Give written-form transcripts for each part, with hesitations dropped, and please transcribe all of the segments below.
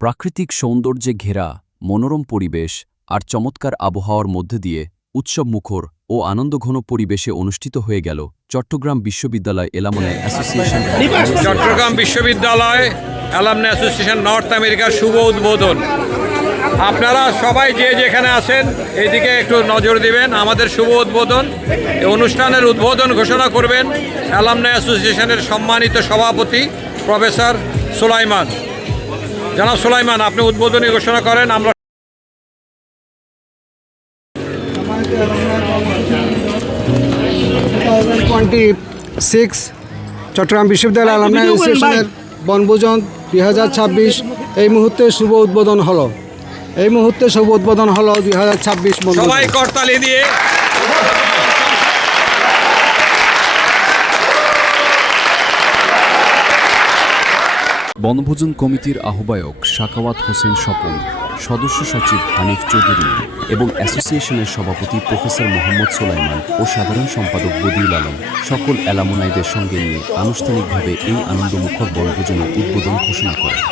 প্রাকৃতিক সৌন্দর্যে ঘেরা মনোরম পরিবেশ আর চমৎকার আবহাওয়ার মধ্যে দিয়ে উৎসবমুখর ও আনন্দঘন পরিবেশে অনুষ্ঠিত হয়ে গেল চট্টগ্রাম বিশ্ববিদ্যালয় অ্যালামনাই অ্যাসোসিয়েশন চট্টগ্রাম বিশ্ববিদ্যালয় অ্যালামনাই অ্যাসোসিয়েশন নর্থ আমেরিকার শুভ উদ্বোধন। আপনারা সবাই যে যেখানে আছেন এইদিকে একটু নজর দিবেন। আমাদের শুভ উদ্বোধন এই অনুষ্ঠানের উদ্বোধন ঘোষণা করবেন অ্যালামনাই অ্যাসোসিয়েশনের সম্মানিত সভাপতি প্রফেসর সুলাইমান। জনাব সুলাইমান, আপনি উদ্বোধনী ঘোষণা করেন। আমরা 2026 চট্টগ্রাম বিশ্ববিদ্যালয় অ্যালামনাই অ্যাসোসিয়েশনের বনভোজন 2026 এই মুহূর্তে শুভ উদ্বোধন হলো। 2026 সবাই করতালি দিয়ে বনভোজন কমিটির আহ্বায়ক সাখাওয়াত হোসেন স্বপন, সদস্য সচিব হানিফ চৌধুরী এবং অ্যাসোসিয়েশনের সভাপতি প্রফেসর মোহাম্মদ সুলাইমান ও সাধারণ সম্পাদক বদিউল আলম সকল অ্যালামনাইদের সঙ্গে নিয়ে আনুষ্ঠানিকভাবে এই আনন্দমুখর বনভোজনের উদ্বোধন ঘোষণা করেন।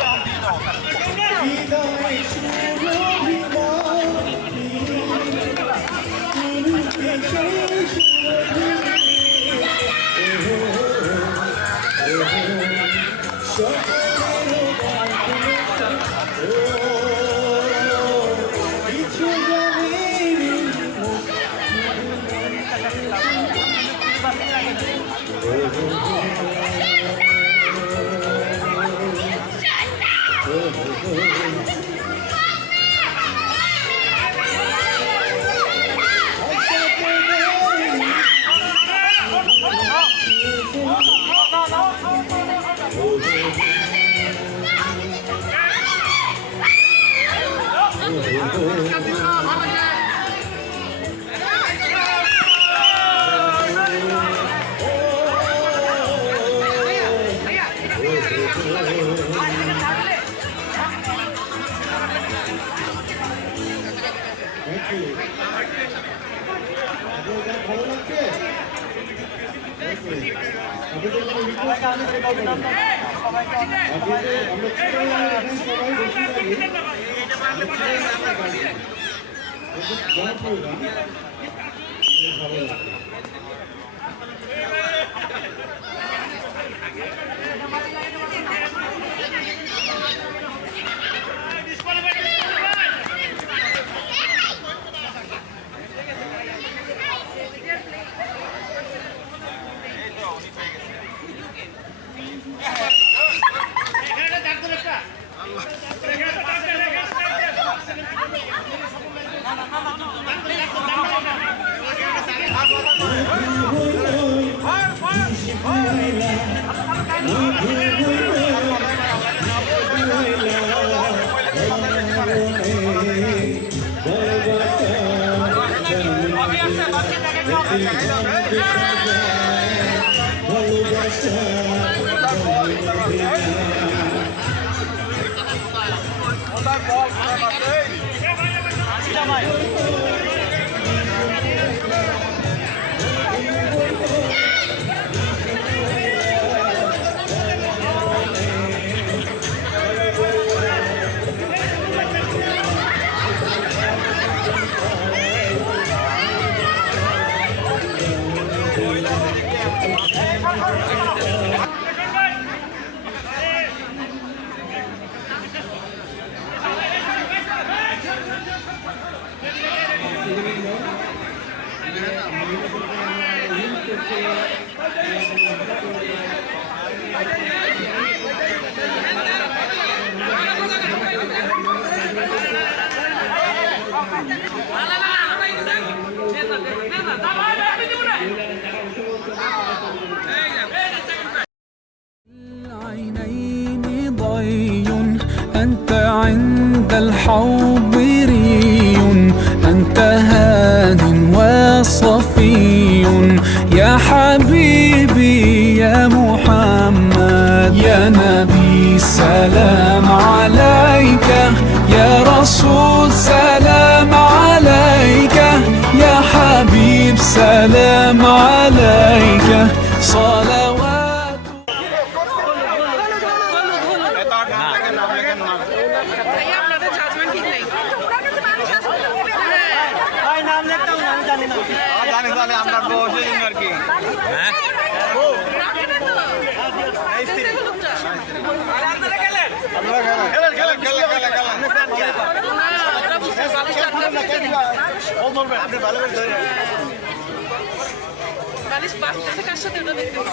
أنت عند الحاضري أنت هاد وصفي يا حبيبي يا محمد يا نبي سلام عليك يا رسول سلام عليك يا حبيب سلام عليك صلوات বালিশ বাঁচতেছে কার সাথে ওটা দেখতে হবে।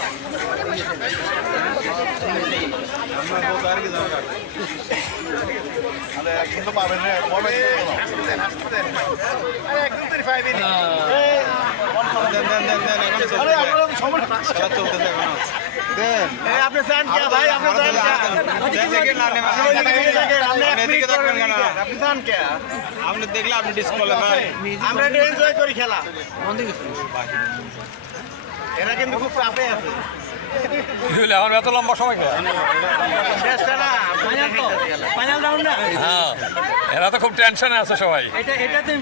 আপনি চান কে ভাই? আপনি চান কে? আপনি দেখলে আপনি ডিসকোয়ালিফাই। আমরা একটু এনজয় করি খেলা। এরা কিন্তু খুব চাপে আছে। আমার এত লম্বা সময় শেষটা না, ফাইনাল রাউন্ড না। হ্যাঁ, এরা তো খুব টেনশনে আছে সবাই। এটা তো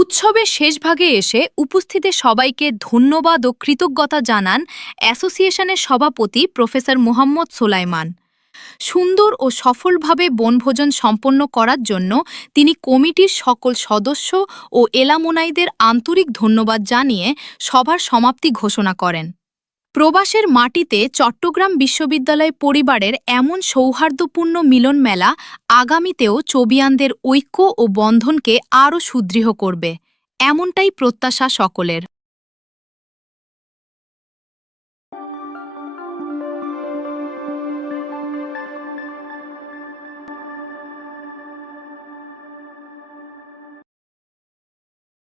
উৎসবের শেষ ভাগে এসে উপস্থিতের সবাইকে ধন্যবাদ ও কৃতজ্ঞতা জানান অ্যাসোসিয়েশনের সভাপতি প্রফেসর মোহাম্মদ সোলাইমান। সুন্দর ও সফলভাবে বনভোজন সম্পন্ন করার জন্য তিনি কমিটির সকল সদস্য ও এলামোনাইদের আন্তরিক ধন্যবাদ জানিয়ে সভার সমাপ্তি ঘোষণা করেন। প্রবাসের মাটিতে চট্টগ্রাম বিশ্ববিদ্যালয় পরিবারের এমন সৌহার্দ্যপূর্ণ মিলন মেলা আগামীতেও চবিয়ানদের ঐক্য ও বন্ধনকে আরও সুদৃঢ় করবে, এমনটাই প্রত্যাশা সকলের।